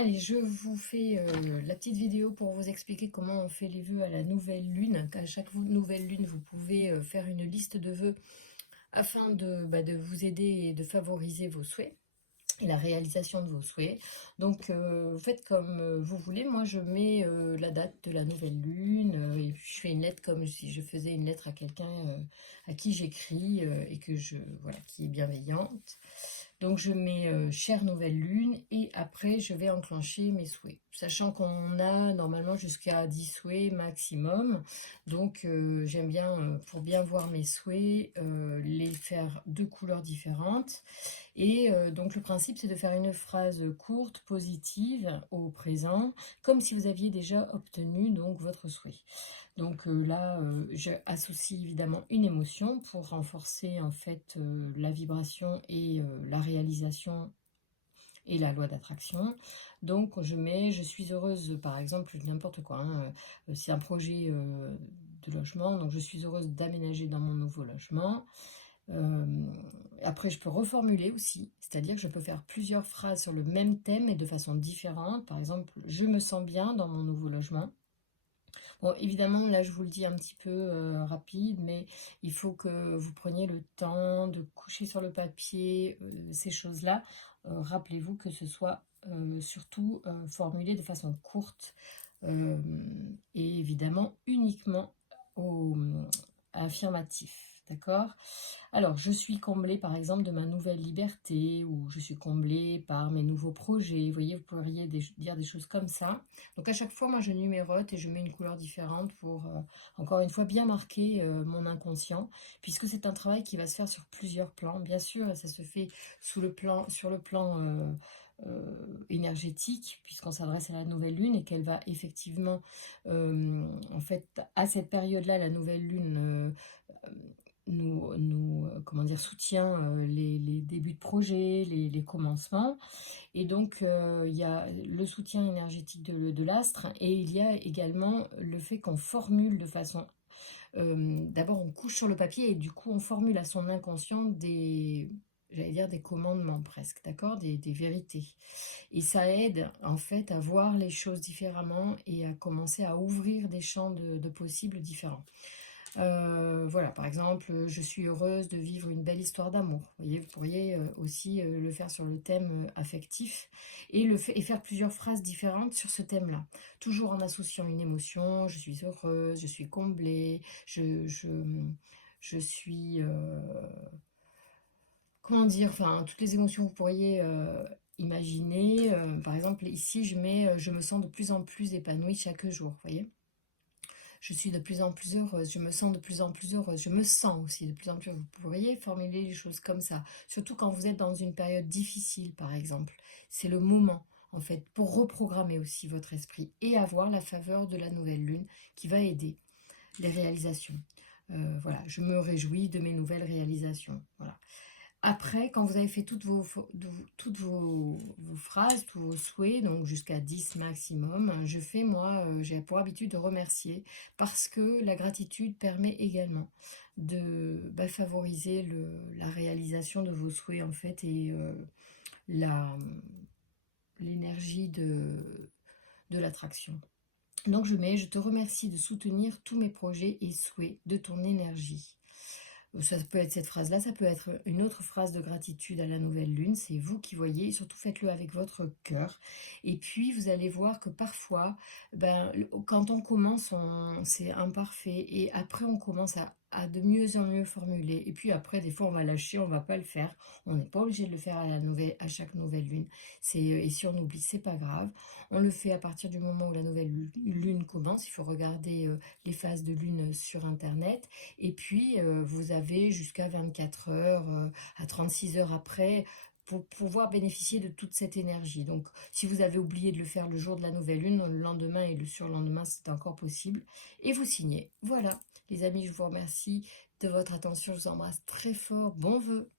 Allez, je vous fais la petite vidéo pour vous expliquer comment on fait les vœux à la nouvelle lune. À chaque nouvelle lune, vous pouvez faire une liste de vœux afin de vous aider et de favoriser vos souhaits et la réalisation de vos souhaits. Donc, vous faites comme vous voulez. Moi, je mets la date de la nouvelle lune et puis je fais une lettre comme si je faisais une lettre à quelqu'un à qui j'écris et voilà, qui est bienveillante. Donc je mets chère nouvelle lune et après je vais enclencher mes souhaits. Sachant qu'on a normalement jusqu'à 10 souhaits maximum. Donc j'aime bien, pour bien voir mes souhaits, les faire de couleurs différentes. Et donc le principe c'est de faire une phrase courte, positive au présent, comme si vous aviez déjà obtenu donc votre souhait. Donc là, j'associe évidemment une émotion pour renforcer en fait la vibration et la réalisation et la loi d'attraction. Donc je mets je suis heureuse, par exemple, n'importe quoi, hein, c'est un projet de logement, donc je suis heureuse d'aménager dans mon nouveau logement. Euh, Après, je peux reformuler aussi, c'est-à-dire que je peux faire plusieurs phrases sur le même thème et de façon différente. Par exemple, je me sens bien dans mon nouveau logement. Bon, évidemment, là, je vous le dis un petit peu rapide, mais il faut que vous preniez le temps de coucher sur le papier ces choses-là. Rappelez-vous que ce soit surtout formulé de façon courte euh, et évidemment uniquement au affirmatif. D'accord? Alors, je suis comblée par exemple de ma nouvelle liberté ou je suis comblée par mes nouveaux projets. Vous voyez, vous pourriez dire des choses comme ça. Donc, à chaque fois, moi, je numérote et je mets une couleur différente pour, encore une fois, bien marquer mon inconscient, puisque c'est un travail qui va se faire sur plusieurs plans. Bien sûr, ça se fait sur le plan énergétique, puisqu'on s'adresse à la nouvelle lune et qu'elle va effectivement, en fait, à cette période-là, la nouvelle lune comment dire, soutient les débuts de projet, les commencements. Et donc, il y a le soutien énergétique de l'astre et il y a également le fait qu'on formule de façon... D'abord, on couche sur le papier et du coup, on formule à son inconscient j'allais dire des commandements presque, d'accord, des vérités. Et ça aide en fait à voir les choses différemment et à commencer à ouvrir des champs de possibles différents. Voilà, par exemple, je suis heureuse de vivre une belle histoire d'amour. Vous voyez, vous pourriez aussi le faire sur le thème affectif et, et faire plusieurs phrases différentes sur ce thème-là. Toujours en associant une émotion, je suis heureuse, je suis comblée, je suis... comment dire, enfin, toutes les émotions que vous pourriez imaginer. Par exemple, ici, je mets je me sens de plus en plus épanouie chaque jour, vous voyez. Je suis de plus en plus heureuse, je me sens de plus en plus heureuse, je me sens aussi de plus en plus heureuse. Vous pourriez formuler les choses comme ça, surtout quand vous êtes dans une période difficile, par exemple. C'est le moment, en fait, pour reprogrammer aussi votre esprit et avoir la faveur de la nouvelle lune qui va aider les réalisations. Voilà, je me réjouis de mes nouvelles réalisations. Voilà. Après, quand vous avez fait toutes vos phrases, tous vos souhaits, donc jusqu'à 10 maximum, je fais moi, j'ai pour habitude de remercier parce que la gratitude permet également de favoriser la réalisation de vos souhaits en fait et la- l'énergie de l'attraction. Donc je te remercie de soutenir tous mes projets et souhaits de ton énergie. Ça peut être cette phrase-là, ça peut être une autre phrase de gratitude à la nouvelle lune, c'est vous qui voyez, et surtout faites-le avec votre cœur. Et puis vous allez voir que parfois, quand on commence, c'est imparfait, et après on commence à de mieux en mieux formuler. Et puis après, des fois, on va lâcher, on va pas le faire. On n'est pas obligé de le faire à chaque nouvelle lune. Et si on oublie, c'est pas grave. On le fait à partir du moment où la nouvelle lune commence. Il faut regarder les phases de lune sur Internet. Et puis, vous avez jusqu'à 24 heures à 36 heures après pour pouvoir bénéficier de toute cette énergie. Donc, si vous avez oublié de le faire le jour de la nouvelle lune, le lendemain et le surlendemain, c'est encore possible. Et vous signez. Voilà, les amis, je vous remercie de votre attention. Je vous embrasse très fort. Bon vœu.